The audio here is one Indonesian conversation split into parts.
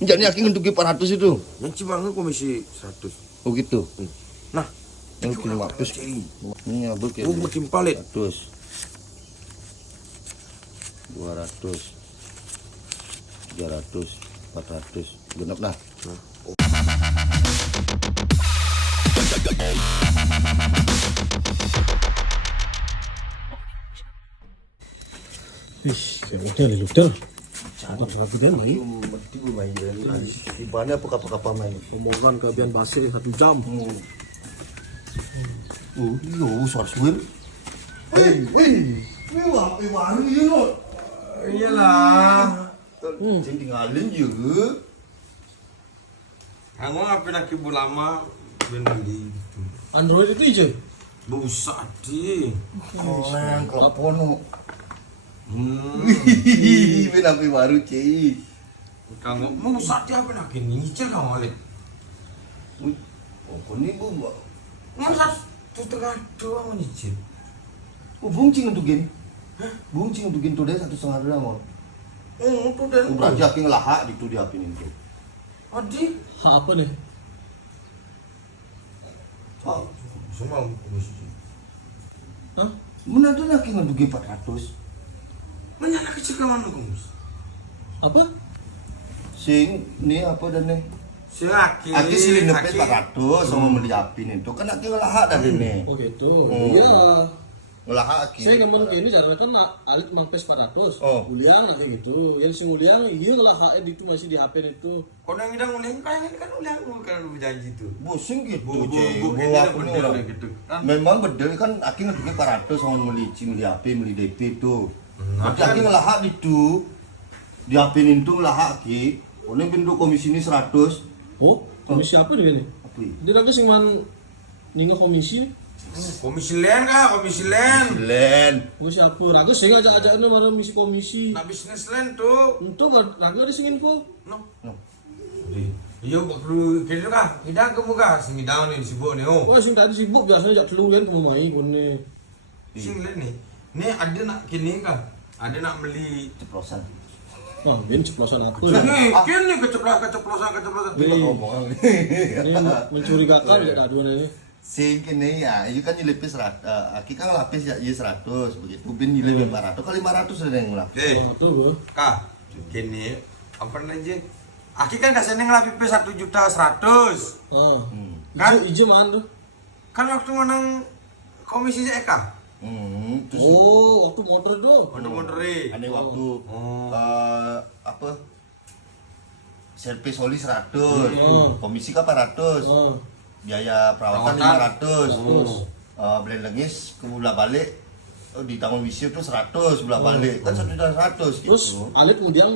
Jadi aki ngentuki 400 itu. Yang Cibangun komisi 100. Oh gitu. Nah, Yang kini waktu ini ya buk ya. oh makin palit. 100. 200. 300. 400. Genep nah. Wih, kayak model ya, model. Sangat sangat gede main. Mesti gue main di mana apa main. Omongan kebian basi 1 jam. Oh, iyo suar-suar. Wih, wape baru ya lo. Iyalah. Jadi tinggalin juga. Kamu ngapain lagi bu lama bener gitu. Android itu aja. Busa di. Oleh kelapono. Hmm. Wih, wape baru cuy. Kamu mau busa di apa lagi nyicil kamu alik. Oh, ini bu. Masa 1,5 doang nyicil. Oh, bungcing untuk gini. Bungcing untuk gini tuh deh 1,5 doang. Tuh dan. Berarti aki ngelahak di tuh diapin itu. Adi. Hak apa nih? Oh, Semua komisi. Hah? mana tuh aki ngedugi 400. Menyana kecil ke mana kamu? Apa? Sing nih apa dan nih? Si Aki. Aki silih nepet 400 sama meliapin itu kan aki ngelahak dari nih. Oh gitu. Oh. Iya. Ngelahak aki. Saya ngomong ini jarang kan alit mangpes 400. Oh. Uliang lah kayak gitu. Yang si uliang iya lah HN itu masih di HP itu. Kau yang udah nguliang kayak kan udah kan berjanji tuh. Pusing gitu, Bu cuy. ini Aku nih bener orang. gitu. Kan? Memang bedel kan aki ngedugi 400 sama meli HP, meli DP itu. Berarti Kan? aki ngelahak itu. Diapin itu ngelahak aki. Oleh bentuk komisi ini 100. Oh, komisi apa nih ini? Apa ya? Dia nanti sing man ningo komisi. Komisi lain kah? Komisi lain. Len. Komisi apa? Ragu sing ajak-ajak ini mana misi komisi. Nah bisnis lain tuh. Untuk ragu ada singin ko. No. No. Iya perlu gitu kah? Hidang kamu kah? Semidang nih sibuk nih oh. Wah sing tadi sibuk biasanya jak telu kan ke mai kone. Sing lain nih. Nih ada nak kini kah? Ada nak beli. Ceplosan. Wah, ben ceplosan apa ya? Nih kini keceplosan. Ini Ngomong. ini mencurigakan ya dua nih. Sing kene ya, itu kan nyelipis aki kan ngelapis ya iya 100 begitu. Bin nyelip 500 kali 500 ada yang ngelapis. Eh, Betul gua. kah? Kini apa aja? Aki kan kasihnya ngelapis 1.100.000. Ah. Kan? Ijo man tuh. Kan waktu menang komisi Eka. Terus Oh, waktu motor tuh. Untuk motori. ada waktu Oh. apa? Servis oli 100, komisi kan 400, Ah. biaya perawatan Perawatan. 500, beli lengis ke bola balik di taman misi itu 100 bola balik kan 1.100.000 Terus gitu. Alit kemudian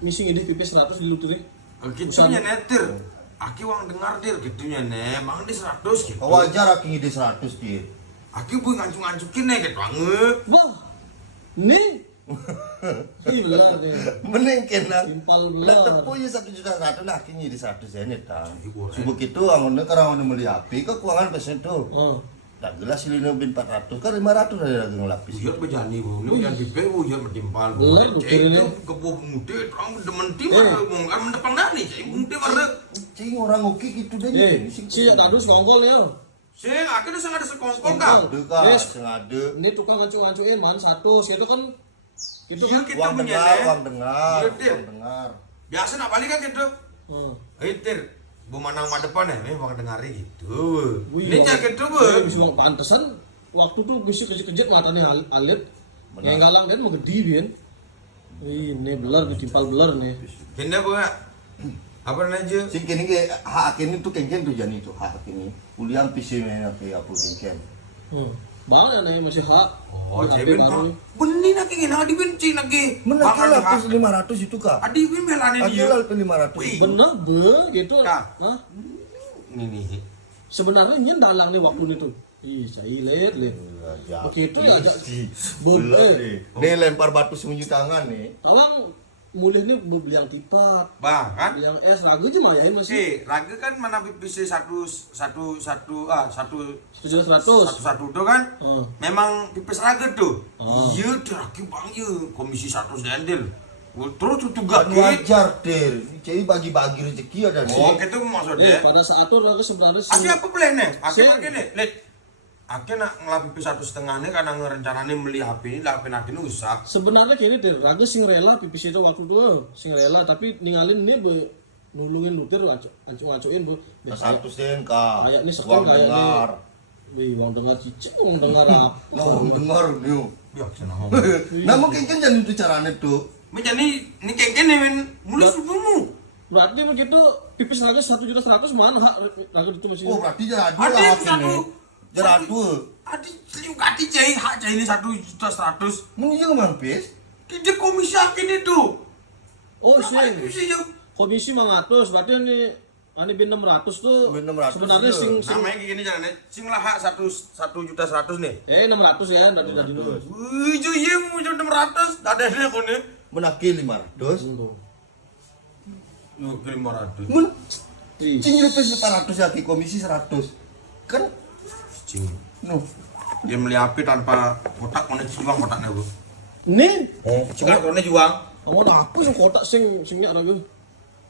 misi ngide PP 100 di lututnya. Gitunya netir. Aki uang dengar dir gitunya nih. Mang di 100 gitu. Wajar aki ngide 100 dia. Aki bu ngancung-ngancungin nih gitu banget. Wah. Nih. Gila nih. Mending kena Timpal lah belar. tepu ya 1.100.000 nah aki ngide 100 ini tang. Ibu, Subuh gitu angonnya karena beli HP ke keuangan pesen tuh. Ah. Tak gelas silino bin 400 kan 500 ada lagi ngelapis. Iya berjani bu. Ini yang pipe bu ya bertimpal. Belar, dukirinnya. Kebuk muda terang demen timar. Mungkin mendepang dari. Muda mana? Cing orang oke gitu deh. Si tadi sekongkol ya. Sing, aki udah sengaja sekongkol kah? Ada kah? Yes. Sengaja. Ini tukang ngancung-ngancuin man 100 itu kan itu Iya kan. kita Uang punya dengar, nih. uang dengar, Iya, Dir. uang dengar. Biasa nak balik kan gitu. Ah. Itir. Bu manang mah depan ya, memang dengari gitu. Wih, Ini wah. jaket tuh bu. Bisa bilang pantesan waktu tuh bisa kejut-kejut matanya Alit. Yang galang kan mau gede kan. Ini belar ditimpal belar nih. Pindah bu ya. Apa aja? Sing kini ke hak kini tuh kengken tuh jani tuh hak kini. Kuliah PC mana ke apa kengken. Bang ya nih masih hak. Oh, Di HP cebin baru. pak. Benih lagi gini, adi benci lagi. Mana Bakal kala hak. lapis 500 itu kah? Adi bin melani Adi dia. lah 500. Wih. Bener be gitu. Kak. Hah? Ini nih. Sebenarnya ini dalang nih waktu itu. Ih, saya lihat. Begitu ya agak Boleh. Nih lempar batu semunyi tangan nih. Awang mulih nih beli yang tipat. Bang kan? Beli yang es ragu aja mayain masih. Raga kan mana bisa satu 1.100. tuh kan? Oh. Memang pipis raga tuh. Oh. Iya, terakhir bang iya komisi 100 dendel. Terus tuh Kan gak wajar der. Jadi bagi-bagi rezeki ada sih. Oh, gitu maksudnya. Pada saat itu aku sebenarnya Aki apa plannya? Aki Sing- pakai nih, lihat. Aki nak ngelapi 1,5 nih karena ngerencananya beli HP ini, HP Aki ini usah. sebenarnya kayaknya deh raga sing rela pipis itu waktu itu sing rela tapi ninggalin ini nulungin lutir ngacuin bu. Satu sen kak. Kayak nih sekian Uang kayak dengar. Wih, uang dengar cicing, uang dengar apa? Nah, uang dengar nih. Ya, sana ngomong. Nah mungkin kan jadi itu caranya tuh. Menjadi ini kengken nih, men. Mulai subuhmu. Berarti begitu pipis raga 1.100.000 mana hak raga itu masih. Oh berarti jarak dua Ada lah yang ini. satu. Jarak dua. Adi seliuk adi cai hak cai ini 1.100.000. Mungkin juga mampis. Kita komisi akin itu. Oh Berapa sing komisi yang komisi 500 berarti ini bin 600 tuh Bin 600 sebenarnya iya. sing namanya kayak gini jalannya. Sing lah hak 1.100.000 nih. 600 ya dari dulu. Wih, cuy, yang mau 600. Ada nih aku nih. Menakil 500. Lu kirim 500. Mun Ih, cing lepes 400 ya ki komisi 100. Kan Cing. no. Dia beli HP tanpa kotak, mana juang kotaknya bu? Nih, Cing kartonnya juang. kamu apa sing kotak singnya raga.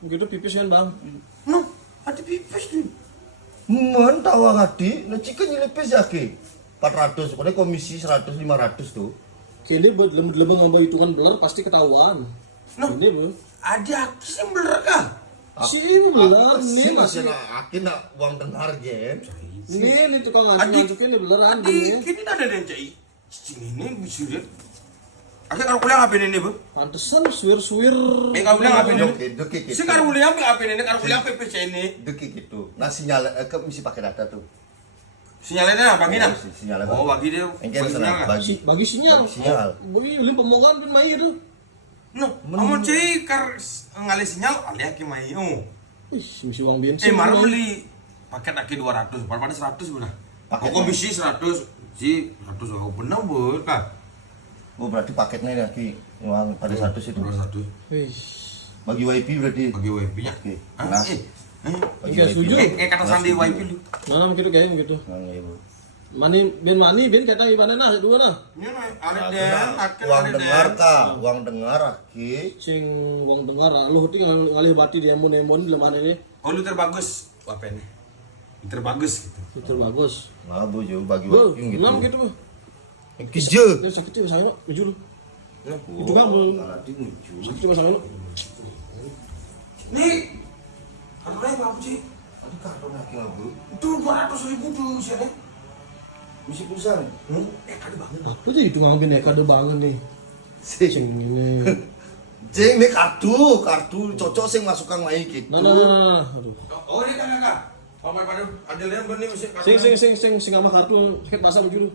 Begitu pipis kan, Bang. No, ada pipis tuh. Mun tawa kadi, nah cikan lepes ya ki. 400, pokoknya komisi 100 500 tuh. Kini lebih ngambil hitungan belar pasti ketahuan. No. Ini bu. Ada aki yang bener kah? Si belar nih masih masih. akin nak uang dengar jen. Ini tukang Adik. ngajukin ini belaran Adi, ini. kini ada yang cai. Cing ini bisa lihat. Aki kalau kuliah apa ini bu? Pantesan suwir-suwir. Kau bilang apa ini? Deki Si gitu. kalau kuliah apa ini? Kalau kuliah PPC ini. Deki gitu. Nah sinyal ke mesti pakai data tuh. Sinyalnya apa gini? Oh, sinyalnya, Bang. Oh, bagi dia. Engke sana Bagi. bagi. Bagi sinyal. Bagi sinyal. Bagi ini pemogan pin mai itu. No, kamu cai kar ngalih sinyal alih aki mai. Oh. Ih, misi uang bensin. Marah mai. beli paket aki 200, pada 100 benar. Paket Aku komisi 100, si 100 aku benar bu, kak. Oh berarti paketnya ya ki uang pada 100 itu. 100 Wih. Bagi WiFi berarti. bagi WiFi nya. Oke. Hah? Nah. Bagi Iya, setuju. Kata Sandi WiFi lu. Mana begitu kayak begitu. Nah, iya, Bu. Mani ben kata gimana nah dua nah. Ini ada den, akhir Uang ada dengar den. kah? Uang dengar aki. Sing wong dengar lu hati ngalih bati dia mun di lemana ini. Oh lu terbagus, apa ini? Terbagus gitu. Itu bagus. Nah bu jo bagi Bu, WiFi gitu. enam gitu bu. Kije. Dia sakit itu saya lo, jujur. Itu kan, Bu. Nanti muncul. Sakit itu saya lo. Nih, kartunya berapa sih? Ada karton aki nggak bu? Itu 200.000 tuh sini. Misi pulsa nih. Kado banget. Apa tuh itu ngambil kado banget nih. Sing. Sing ini. Jeng nih kartu cocok sing masuk kang main gitu. Nah. Aduh. Oh ini kan kakak. Paman pada ada lihat benih mesti. Sing sama kartu sakit pasar jujur.